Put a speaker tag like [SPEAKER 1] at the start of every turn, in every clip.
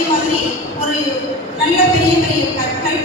[SPEAKER 1] அதே மாதிரி ஒரு நல்ல பெரிய பெரிய கற்கள்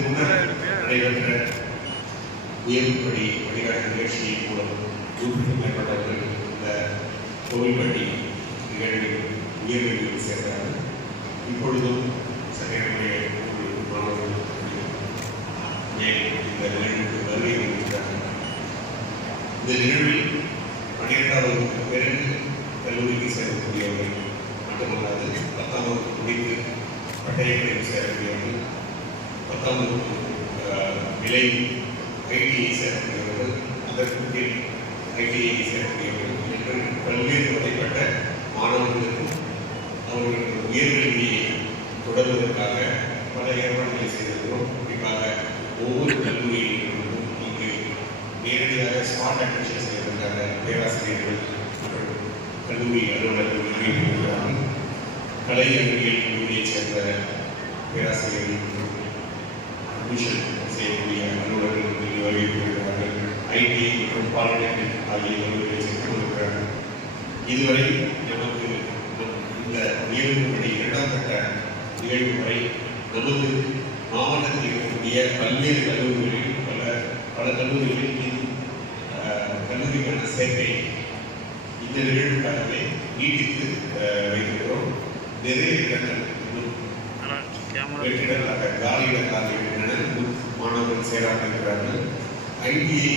[SPEAKER 1] முன்னர் நடைபெற்ற உயர்வு படி வழிகாட்டு நிகழ்ச்சியின் மூலம் நூற்றுக்கும் மேற்பட்டவர்கள் இந்த கோவில்பட்டி நிகழ்வில் சேர்ந்தார்கள் இப்பொழுதும் சரியான மாணவர்கள் இந்த நிகழ்வுக்கு வருகை வருகிறார்கள் இந்த நிகழ்வில் வகுப்பு பிறகு கல்லூரிக்கு சேரக்கூடியவர்கள் மட்டுமல்லாது பத்தாம் வகுப்பு முடித்து பட்டயங்களில் சேரக்கூடியவர்கள் பத்தாம் விலை ஐடிஐ சேரக்கூடியவர்கள் அதற்கு கீழ் ஐடிஐ சேரக்கூடியவர்கள் என்று பல்வேறு வகைப்பட்ட மாணவர்களுக்கும் அவர்களுக்கு உயர்கல்வியை தொடர்வதற்காக பல ஏற்பாடுகளை செய்திருக்கிறோம். குறிப்பாக ஒவ்வொரு கல்லூரியிலிருந்தும் இங்கு நேரடியாக ஸ்மார்ட் அட்மிஷன் செய்வதற்காக பேராசிரியர்கள் மற்றும் கல்லூரி அலுவலர்கள் வருகிறார்கள் கலை அறிவியல் கல்லூரியைச் சேர்ந்த பேராசிரியர்கள் செய்யக்கூடிய அலுவலர்கள் இங்கு வருகிறார்கள் ஐடி மற்றும் பாலிடெக்னிக் ஆகிய கல்லூரிகளை சேர்ந்து கொண்டிருக்கிறார்கள் இதுவரை நமக்கு நம் இந்த உயர்வு படி இரண்டாம் கட்ட நிகழ்வு வரை நமது மாவட்டத்தில் இருக்கக்கூடிய பல்வேறு கல்லூரிகளில் பல பல கல்லூரிகளில் கல்லூரிக்கான சேர்க்கை இந்த நிகழ்வுக்காகவே நீட்டித்து வைத்திருக்கிறோம். நிறைய இடங்கள் வெற்றிடங்களாக இருக்கின்றன இன்னும் மாணவர்கள் இருக்கிறார்கள் ஐடிஐ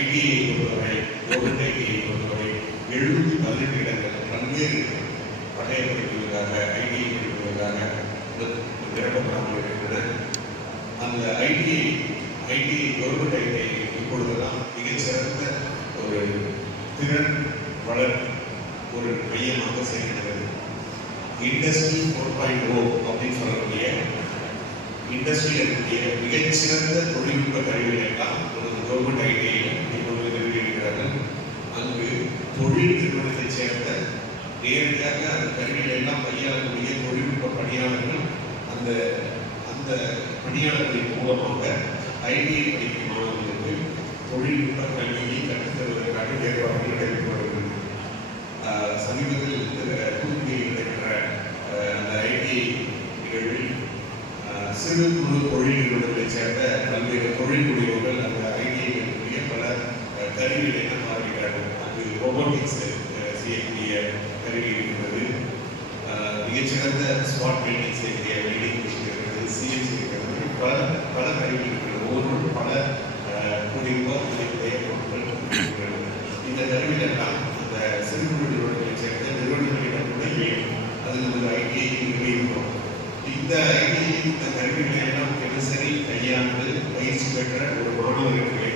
[SPEAKER 1] ஐடிஐ பொறுத்தவரை கவர்மெண்ட் ஐடிஐ பொறுத்தவரை எழுநூத்தி பதினெட்டு இடங்கள் பல்வேறு பட்டய படிப்புகளுக்காக ஐடிஐ படிப்புகளுக்காக நிரப்பப்படாமல் இருக்கிறது. அந்த ஐடிஐ ஐடிஐ கவர்மெண்ட் ஐடிஐ இப்பொழுதுதான் மிகச்சிறந்த ஒரு திறன் வளர் ஒரு மையமாக செயல்படுகிறது. இண்டஸ்ட்ரி ஃபோர் பாயிண்ட் ஓ அப்படின்னு சொல்லக்கூடிய இண்டஸ்ட்ரியில் இருக்கக்கூடிய மிகச்சிறந்த தொழில்நுட்ப கருவிகள் எல்லாம் நமது கவர்மெண்ட் ஐடிஐயில் இப்பொழுது நிறுவியிருக்கிறார்கள். அங்கு தொழில் நிறுவனத்தைச் சேர்ந்த நேரடியாக அந்த கருவிகள் எல்லாம் கையாளக்கூடிய தொழில்நுட்ப பணியாளர்கள் அந்த அந்த பணியாளர்களின் மூலமாக ஐடிஐ படிக்கும் மாணவர்களுக்கு தொழில்நுட்ப கல்வியை கற்றுத்தருவதற்கான ஏற்பாடுகள் நடைபெற்று வருகிறது சமீபத்தில் அஹ், தூத்துக்குடியில் நடைபெற்ற அஹ், அந்த ஐடி நிகழ்வில் ஆஹ், சிறு குறு தொழில் நிறுவனங்களைச் சேர்ந்த பல்வேறு தொழில் முனைவோர்கள் அந்த ஐடிஐ இருக்கக்கூடிய பல கருவிகளை எல்லாம் பார்க்கிறார்கள் அது ரோபோட்டிக்ஸ் செய்யக்கூடிய கருவி இருக்கிறது மிகச்சிறந்த ஸ்மார்ட் பில்டிங் செய்யக்கூடிய வெல்டிங் மிஷின் இருக்கிறது சிஎன்சி இருக்கிறது பல பல கருவிகள் இருக்கிறது ஒவ்வொன்றும் பல ஆஹ், கோடி ரூபாய் பொருட்கள் இந்த கருவிகள் எல்லாம் அந்த சிறு குறு நிறுவனங்களை சேர்ந்த நிறுவனங்களிடம் கூட வேண்டும் அது நமது ஐடிஐ நிறுவியிருக்கிறோம் இந்த ஐடிஐ இந்த கருவிகளை எல்லாம் தினசரி கையாண்டு பயிற்சி பெற்ற ஒரு மாணவர்களுக்கு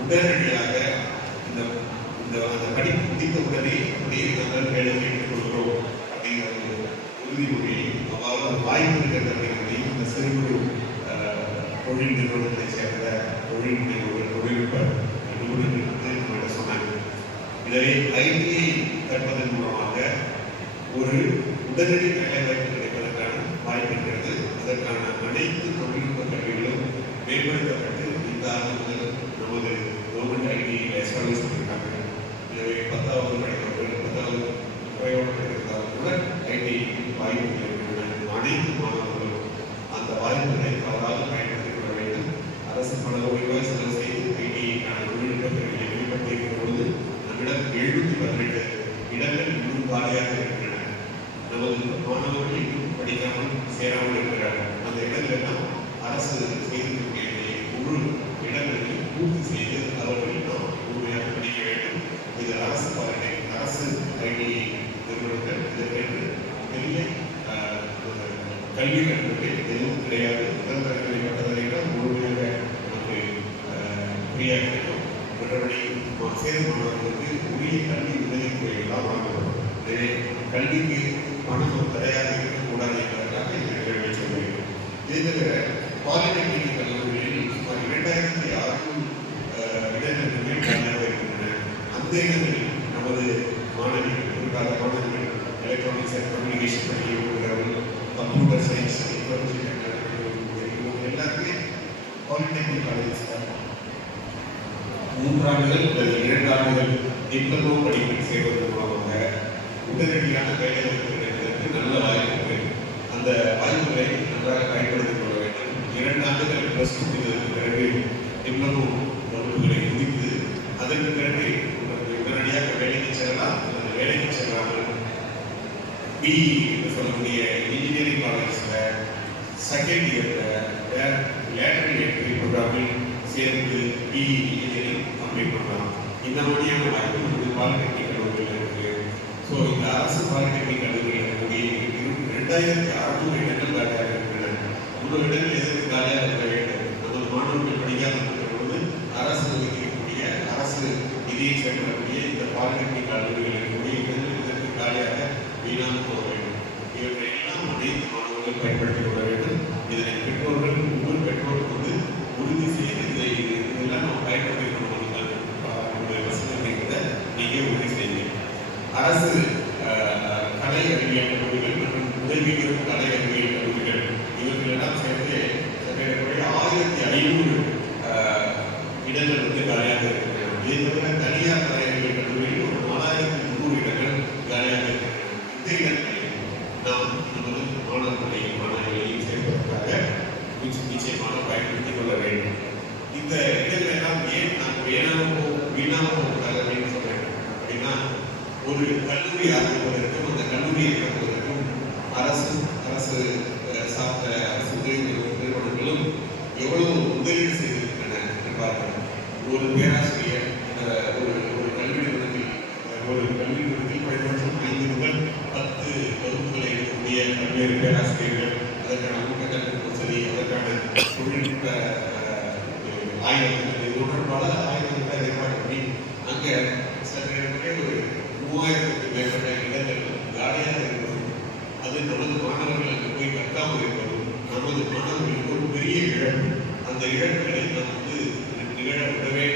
[SPEAKER 1] உடனடியாக இந்த இந்த அந்த படிப்பு முடித்த உடனே அப்படியே வேலை கேட்டுக் கொள்கிறோம் அப்படிங்கிற ஒரு உறுதிமொழியை அவ்வாறு ஒரு வாய்ப்பு இருக்கிறது அப்படிங்கிறதையும் இந்த சிறுகுறு தொழில் நிறுவனத்தை சேர்ந்த தொழில் நிறுவன தொழில்நுட்ப நிபுணர்கள் நம்மகிட்ட சொன்னாங்க. எனவே ஐடிஐ கற்பதன் மூலமாக ஒரு உடனடி வேலைவாய்ப்பு Amen. கட்டளை செயல்படுவதற்கு உரிய கல்வி உதவி முறைகளாக வழங்கப்படும் எனவே கல்விக்கு பணம் தடையாக இருக்கக்கூடாது என்பதற்காக இதை நிறைவேற்ற வேண்டும் இதே தவிர பாலிடெக்னிக் கல்லூரிகளில் சுமார் இரண்டாயிரத்தி ஆறு இடங்கள் தனியாக இருக்கின்றன அந்த இடங்களில் நமது மாணவிகள் குறிப்பாக மாணவர்கள் எலக்ட்ரானிக்ஸ் அண்ட் கம்யூனிகேஷன் படிக்கிறவர்கள் கம்ப்யூட்டர் சயின்ஸ் இன்ஃபர்மேஷன் எல்லாருமே பாலிடெக்னிக் காலேஜ் மூன்றாண்டுகள் அல்லது இரண்டு ஆண்டுகள் டிப்ளமோ படிப்பில் சேர்வதன் மூலமாக உடனடியான வேலைகளுக்கு கிடைப்பதற்கு நல்ல வாய்ப்பு அந்த வாய்ப்புகளை நன்றாக பயன்படுத்திக் கொள்ள வேண்டும். இரண்டு ஆண்டுகள் ப்ளஸ் டூ பிறகு டிப்ளமோ வகுப்புகளை முடித்து அதற்கு பிறகு உடனடியாக வேலைக்கு செல்லலாம். அந்த வேலைக்கு செல்லாமல் பிஇ என்று சொல்லக்கூடிய இன்ஜினியரிங் காலேஜில் செகண்ட் இயரில் லேட்டரி என்ட்ரி ப்ரோக்ராமில் சேர்ந்து பிஇ இன்ஜினியரிங் கொண்டு இந்த வழியான வாய்ப்பு வந்து பாலிடெக்னிக் கல்லூரியில் இருக்கு. ஸோ இந்த அரசு பாலிடெக்னிக் கல்லூரியில் இருக்கக்கூடிய ரெண்டாயிரத்தி அறுநூறு இடங்கள் காலியாக இருக்கிறது முன்னூறு இடங்கள் எதற்கு காலியாக இருக்க வேண்டும்? அது மாணவர்கள் படிக்காமல் இருக்கிற பொழுது அரசு ஒதுக்கக்கூடிய அரசு நிதியை சேர்க்கக்கூடிய இந்த பாலிடெக்னிக் அரசு ஒரு கல்லூரி ஆரம்பிப்பதற்கும் அந்த கல்லூரியை இயக்குவதற்கும் அரசு அரசு சார்ந்த அரசு உதவி நிறுவனங்களும் எவ்வளவு முதலீடு செய்திருக்கின்றன என்று பார்க்கலாம். ஒரு பேர் நிகழ்வுகளை நமக்கு நிகழ விடவே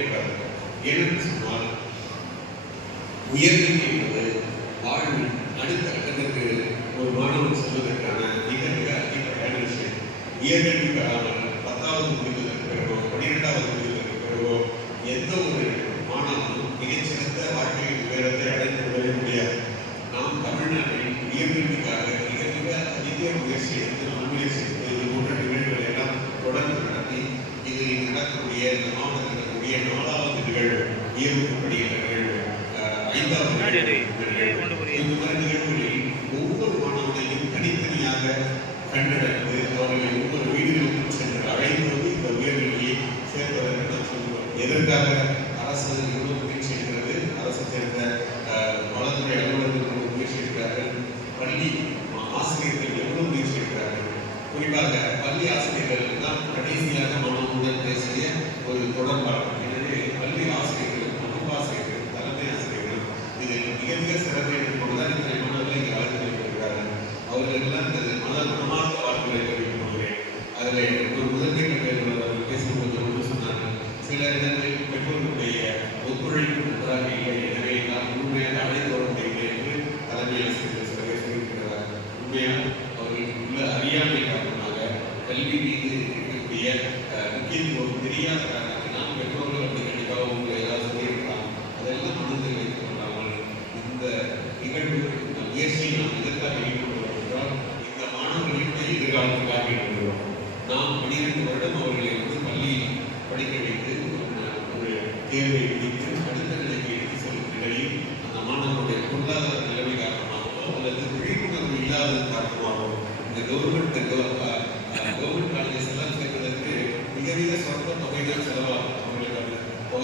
[SPEAKER 1] உயர்ந்த குறிப்பாக பள்ளி ஆசிரியர்கள் தான் கடைசியாக மனதுடன் பேசிய ஒரு தொடர்பாளர்கள் கல்வி மீது இருக்கக்கூடிய முக்கியத்துவம் தெரியாத காரணத்தினால் பெற்றோர்கள்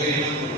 [SPEAKER 1] Amen.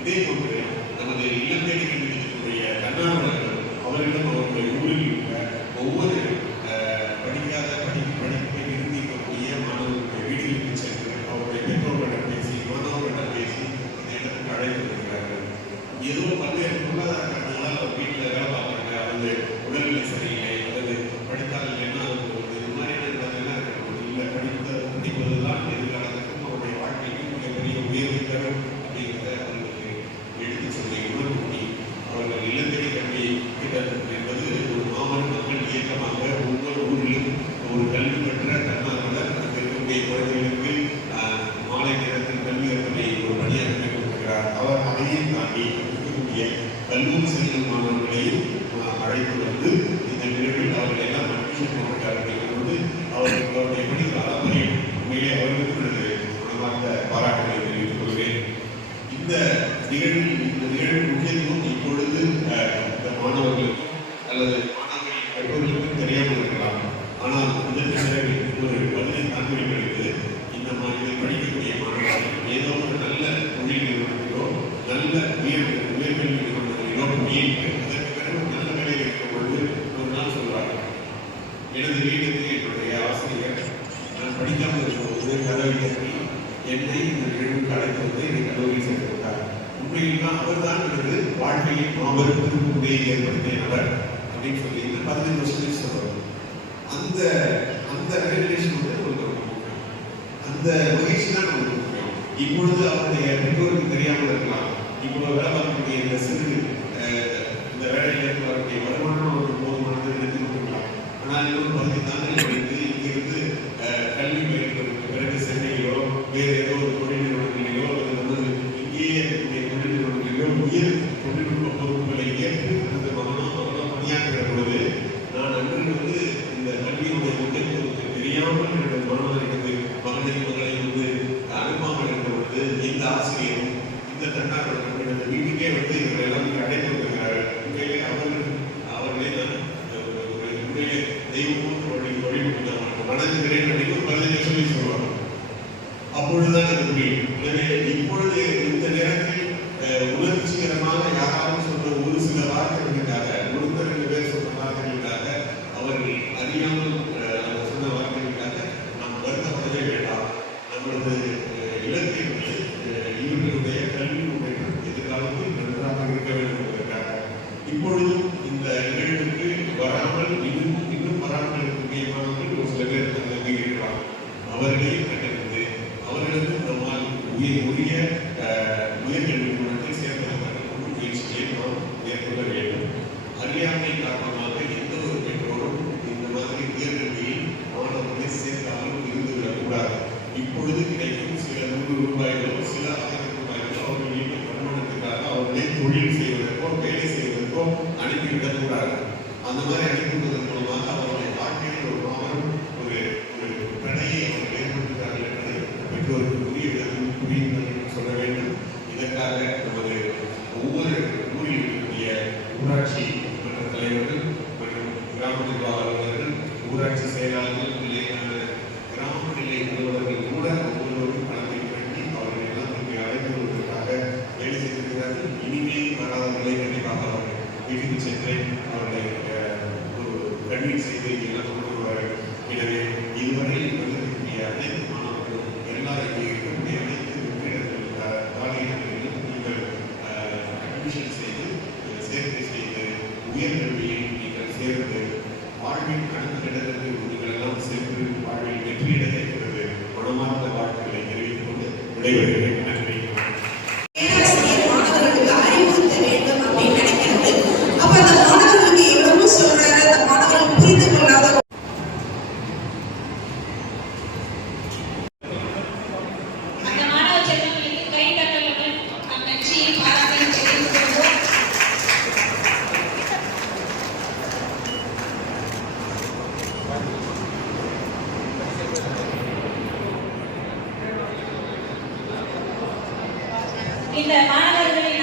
[SPEAKER 1] இதே போன்று நமது இல்லம் தேடி கண்டுபிடிக்கக்கூடிய கண்ணாமலர்கள் அவர்களிடம் அவர்களுடைய ஊரில் உள்ள ஒவ்வொரு நிகழ்வு இந்த நிகழ்வு முக்கியத்துவம் இப்பொழுது இந்த மாணவர்கள் அவர் தான் எனது வாழ்க்கையில் மாபெரும் திருப்பூரியை அப்படின்னு சொல்லி இந்த பதினஞ்சு வருஷத்துக்கு சொல்றாரு அந்த அந்த ரெகனேஷன் வந்து நமக்கு அந்த மகிழ்ச்சி தான் நமக்கு இப்பொழுது அவருடைய பெற்றோருக்கு தெரியாமல் இருக்கலாம். இப்போ வேலை பார்க்கக்கூடிய இந்த இந்த வேலையில் இருக்கிறவருடைய வருமானம் தொழில் செய்வதற்கோ வேலை செய்வதற்கோ அனுப்பிவிடக்கூடாது. அந்த மாதிரி அனுப்பி அனுப்பிவிடுவதன் மூலமாக அவருடைய வாழ்க்கையில் ஒரு மாபெரும் ஒரு ஒரு தடையை அவர்கள் ஏற்படுத்துகிறார்கள் என்பதை பெற்றோருக்கு புரிய விதத்தில் புரியுங்கள் சொல்ல வேண்டும். இதற்காக நமது ஒவ்வொரு ஊரில் இருக்கக்கூடிய ஊராட்சி மன்ற தலைவர்கள் மற்றும் கிராம நிர்வாக அலுவலர்கள் ஊராட்சி செயலாளர்கள் கிராம நிலை அலுவலர்கள் வீட்டுக்கு சென்றேன் அவர்களை ஒரு கன்வீன் செய்து என்ன கொண்டு வருவார்கள். எனவே இதுவரை வருவது அனைத்து மாணவர்களும் எல்லா எல்லைகளிலும் அனைத்து வெற்றிடங்கள் பாலியல்களிலும் நீங்கள் அட்மிஷன் செய்து சேர்க்கை செய்து உயர்கல்வியில் நீங்கள் சேர்ந்து வாழ்வில் கடந்து கிடந்தது நீங்கள் எல்லாம் சேர்ந்து வாழ்வில் வெற்றியிட இருக்கிறது குணமார்ந்த வாழ்க்கைகளை தெரிவித்துக் கொண்டு விடைபெறுகிறேன்.
[SPEAKER 2] இந்த மாணவர்கள்